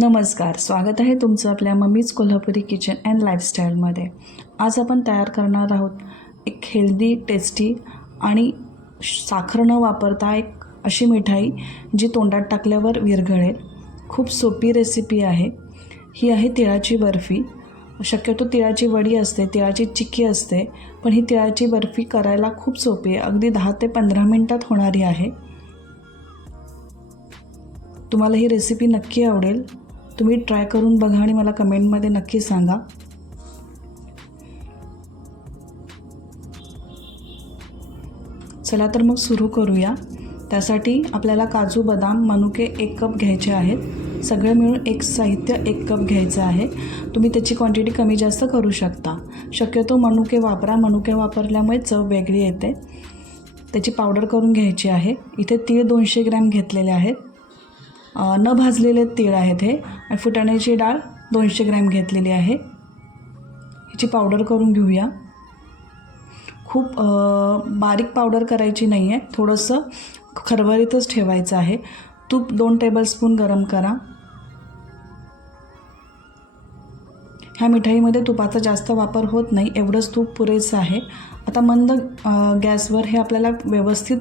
नमस्कार स्वागत आहे तुमचं आपल्या मम्मीज कोल्हापुरी किचन अँड लाईफस्टाईलमध्ये आज आपण तयार करणार आहोत एक हेल्दी टेस्टी आणि साखर न वापरता एक अशी मिठाई जी तोंडात टाकल्यावर विरघळेल. खूप सोपी रेसिपी आहे. ही आहे तिळाची बर्फी. शक्यतो तिळाची वडी असते तिळाची चिक्की असते पण ही तिळाची बर्फी करायला खूप सोपी आहे. अगदी दहा ते पंधरा मिनटात होणारी आहे. तुम्हाला ही रेसिपी नक्की आवडेल. तुम्ही ट्राय करून बघा आणि मला कमेंटमध्ये नक्की सांगा. चला तर मग सुरू करूया. त्यासाठी आपल्याला काजू बदाम मनुके एक कप घ्यायचे आहेत. सगळं मिळून एक साहित्य एक कप घ्यायचं आहे. तुम्ही त्याची क्वांटिटी कमी जास्त करू शकता. शक्यतो मनुके वापरा. मनुके वापरल्यामुळे चव वेगळी येते. त्याची पावडर करून घ्यायची आहे. इथे तीळ दोनशे ग्रॅम घेतलेले आहेत. न भाजलेले तीळ आहेत हे आणि फुटाण्याची डाळ दोनशे ग्रॅम घेतलेली आहे. ह्याची पावडर करून घेऊया. खूप बारीक पावडर करायची नाही आहे थोडंसं खरभरीतच ठेवायचं आहे. तूप दोन टेबलस्पून गरम करा. ह्या मिठाईमध्ये तुपाचा जास्त वापर होत नाही एवढंच तूप पुरेसं आहे. आता मंद गॅसवर हे आपल्याला व्यवस्थित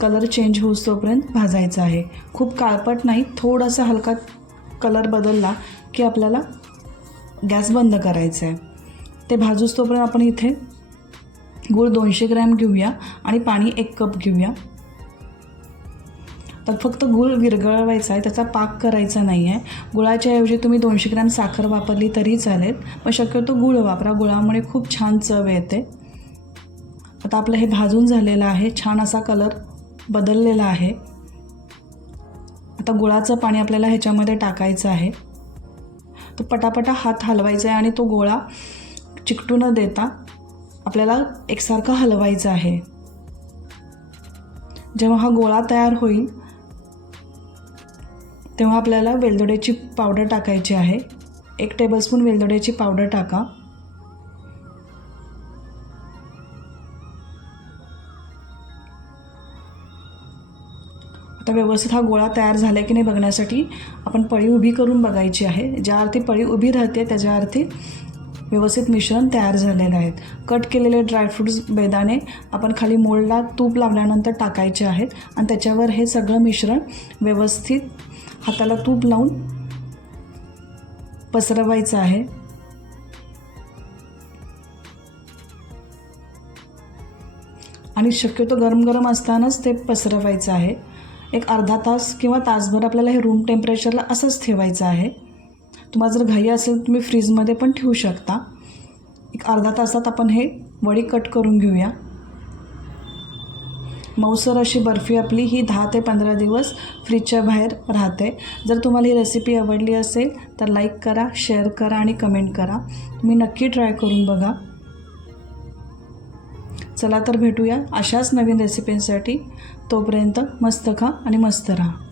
कलर चेंज होऊस्तोपर्यंत भाजायचं आहे. खूप काळपट नाही थोडासा हलका कलर बदलला की आपल्याला गॅस बंद करायचा आहे ते भाजूस्तोपर्यंत आपण इथे गूळ दोनशे ग्रॅम घेऊया आणि पाणी एक कप घेऊया. तर फक्त गूळ विरघळवायचा आहे त्याचा पाक करायचा नाही आहे गुळाच्या ऐवजी तुम्ही दोनशे ग्रॅम साखर वापरली तरी चालेल पण शक्यतो गूळ वापरा. गुळामुळे खूप छान चव येते. आता आपलं हे भाजून झालेलं आहे छान असा कलर बदललेला आहे. आता गुळाचं पाणी आपल्याला ह्याच्यामध्ये टाकायचं आहे. तो पटापटा हात हलवायचा आहे आणि तो गोळा चिकटू न देता आपल्याला एकसारखा हलवायचा आहे. जेव्हा हा गोळा तयार होईल तेव्हा आपल्याला वेलदोड्याची पावडर टाकायची आहे. एक टेबलस्पून वेलदोड्याची पावडर टाका. आता व्यवस्थित हा गोळा तयार झाला की नाही बघण्यासाठी आपण पळी उभी करून बघायची आहे. ज्या अर्थी पळी उभी राहते त्याच्या अर्थी व्यवस्थित मिश्रण तयार झालेलं आहेत कट केलेले ड्रायफ्रूट्स बेदाणे आपण खाली मोल्डला तूप लावल्यानंतर टाकायचे आहेत आणि त्याच्यावर हे सगळं मिश्रण व्यवस्थित हाताला तूप लावून पसरवायचं आहे. आणि शक्यतो गरम गरम असतानाच ते पसरवायचं आहे. एक अर्धा तास किंवा तासभर आपल्याला हे रूम टेम्परेचरला असंच ठेवायचं आहे. तुम्हाला जर घाई असेल तुम्ही फ्रीजमध्ये पण ठेवू शकता. एक अर्धा तासात आपण हे वडी कट करून घेऊया. मऊसर अशी बर्फी आपली ही दहा ते पंधरा दिवस फ्रीजच्या बाहेर राहते. जर तुम्हाला ही रेसिपी आवडली असेल तर लाईक करा शेअर करा आणि कमेंट करा. तुम्ही नक्की ट्राय करून बघा. चला तर भेटूया अशाच नवीन रेसिपींसाठी तोपर्यंत मस्त खा आणि मस्त राहा.